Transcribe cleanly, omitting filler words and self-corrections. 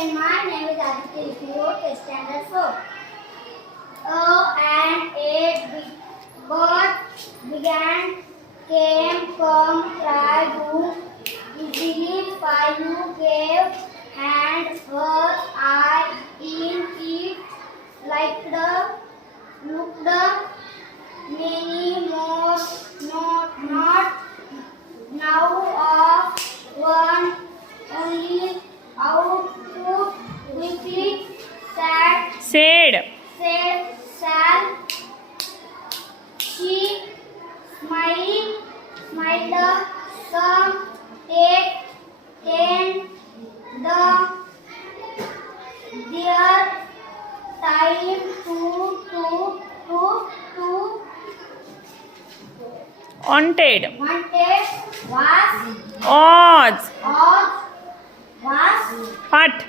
friend, my name is Aditi. If you wrote standard 4. And a big bird began, came, come, cried, who easily five you gave, hand, her, eye, in, it, like the, looked, many more, not, now of one, only, out, put, quickly, said, shall, she, smiled, some, take, ten, their time to wanted, wanted, was, odds, was, hut,